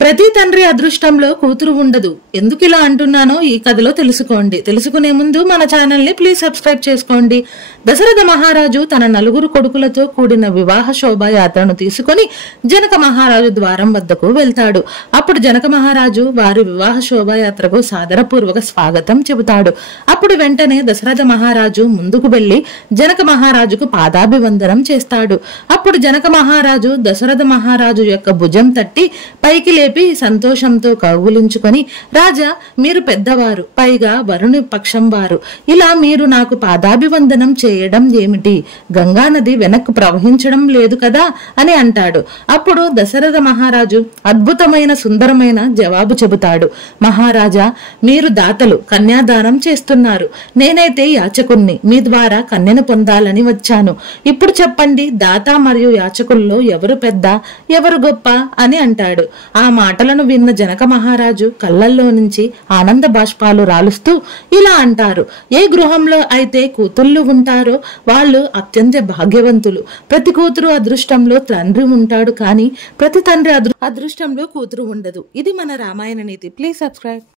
ప్రతి తండ్రి అదృష్టంలో కూతురు ఉండదు. ఎందుకు ఇలా అంటున్నానో ఈ కథలో తెలుసుకోండి. తెలుసుకునే ముందు మన ఛానల్ ని ప్లీజ్ సబ్స్క్రైబ్ చేసుకోండి. దశరథ మహారాజు తన నలుగురు కొడుకులతో కూడిన వివాహ శోభాయాత్రను తీసుకుని జనక మహారాజు ద్వారం వద్దకు వెళ్తాడు. అప్పుడు జనక మహారాజు వారి వివాహ శోభాయాత్రకు సాదరపూర్వక స్వాగతం చెబుతాడు. అప్పుడు వెంటనే దశరథ మహారాజు ముందుకు వెళ్లి జనక మహారాజుకు పాదాభివందనం చేస్తాడు. అప్పుడు జనక మహారాజు దశరథ మహారాజు యొక్క భుజం తట్టి పైకి లేపి సంతోషంతో కౌగులించుకొని, రాజా, మీరు పెద్దవారు, పైగా వరుణి పక్షం వారు, ఇలా మీరు నాకు పాదాభివందనం చేయడం ఏమిటి? గంగా నది వెనక్కు ప్రవహించడం లేదు కదా అని అంటాడు. అప్పుడు దశరథ మహారాజు అద్భుతమైన సుందరమైన జవాబు చెబుతాడు. మహారాజా, మీరు దాతలు, కన్యాదానం చేస్తున్నారు. నేనైతే యాచకుణ్ణి, మీ ద్వారా కన్యను పొందాలని వచ్చాను. ఇప్పుడు చెప్పండి, దాత మరియు యాచకుల్లో ఎవరు పెద్ద, ఎవరు గొప్ప అని అంటాడు. ఆ మాటలను విన్న జనక మహారాజు కళ్ళల్లో నుంచి ఆనంద బాష్పాలు రాలుస్తూ ఇలా అంటారు. ఏ గృహంలో అయితే కూతుళ్ళు ఉంటారో వాళ్ళు అత్యంత భాగ్యవంతులు. ప్రతి కూతురు అదృష్టంలో తండ్రి ఉంటాడు, కానీ ప్రతి తండ్రి అదృష్టంలో కూతురు ఉండదు. ఇది మన రామాయణ నీతి. Please subscribe.